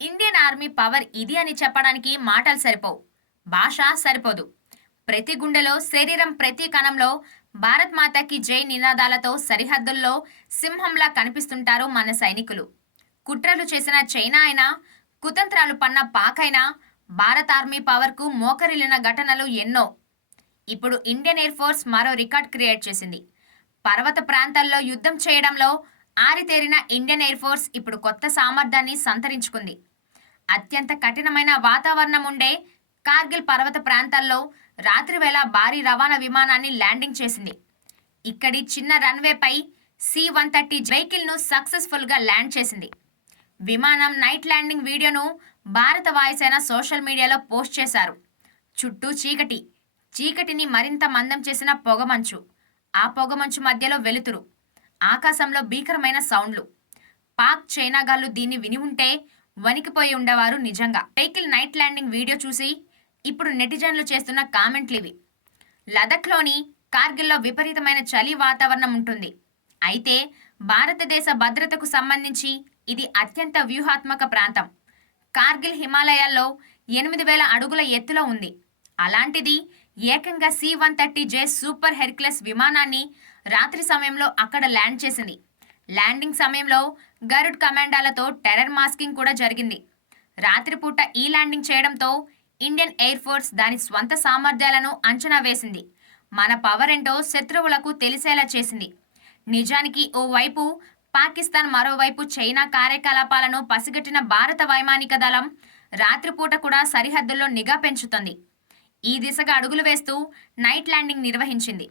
Indian army power ఇది అని చెప్పడానికి మాటలు సరిపోవు. భాష సరిపోదు. ప్రతి గుండెలో శరీరం ప్రతి కణంలో భారత్ మాతాకి జై నినాదాలతో సరిహద్దుల్లో సింహంలా కనిపిస్తుంటారు మన సైనికులు. కుట్రలు చేసిన చైనా అయినా కుతంత్రాలు పన్న పాక్ అయినా భారత్ ఆర్మీ పవర్కు మోకరిల్లిన ఘటనలు ఎన్నో. ఇప్పుడు ఇండియన్ ఎయిర్ ఫోర్స్ మరో రికార్డ్ క్రియేట్ చేసింది. పర్వత ప్రాంతాల్లో యుద్ధం చేయడంలో ఆరితేరిన ఇండియన్ ఎయిర్ ఫోర్స్ ఇప్పుడు కొత్త సామర్థ్యాన్ని సంతరించుకుంది. అత్యంత కఠినమైన వాతావరణం ఉండే కార్గిల్ పర్వత ప్రాంతాల్లో రాత్రివేళ భారీ రవాణా విమానాన్ని ల్యాండింగ్ చేసింది. ఇక్కడి చిన్న రన్వేపై సి వన్ థర్టీ వెహికల్ను సక్సెస్ఫుల్గా ల్యాండ్ చేసింది. విమానం నైట్ ల్యాండింగ్ వీడియోను భారత వాయుసేన సోషల్ మీడియాలో పోస్ట్ చేశారు. చుట్టూ చీకటి. చీకటిని మరింత మందం చేసిన పొగమంచు. ఆ పొగమంచు మధ్యలో వెలుతురు. ఆకాశంలో భీకరమైన సౌండ్లు. పాక్ చైనా గాళ్ళు దీన్ని విని ఉంటే వణికిపోయి ఉండేవారు నిజంగా. వెహికల్ నైట్ ల్యాండింగ్ వీడియో చూసి ఇప్పుడు నెటిజన్లు చేస్తున్న కామెంట్లు ఇవి. లదఖ్లోని కార్గిల్లో విపరీతమైన చలి వాతావరణం ఉంటుంది. అయితే భారతదేశ భద్రతకు సంబంధించి ఇది అత్యంత వ్యూహాత్మక ప్రాంతం. కార్గిల్ హిమాలయాల్లో ఎనిమిది వేల అడుగుల ఎత్తులో ఉంది. అలాంటిది ఏకంగా C one thirty J super Hercules విమానాన్ని రాత్రి సమయంలో అక్కడ ల్యాండ్ చేసింది. ల్యాండింగ్ సమయంలో గరుడ్ కమాండాలతో టెర్రర్ మాస్కింగ్ కూడా జరిగింది. రాత్రిపూట ఈ ల్యాండింగ్ చేయడంతో ఇండియన్ ఎయిర్ ఫోర్స్ దాని స్వంత సామర్థ్యాలను అంచనా వేసింది. మన పవర్ ఏంటో శత్రువులకు తెలిసేలా చేసింది. నిజానికి ఓవైపు పాకిస్తాన్ మరోవైపు చైనా కార్యకలాపాలను పసిగట్టిన భారత వైమానిక దళం రాత్రిపూట కూడా సరిహద్దుల్లో నిఘా పెంచుతుంది. ఈ దిశగా అడుగులు వేస్తూ నైట్ ల్యాండింగ్ నిర్వహించింది.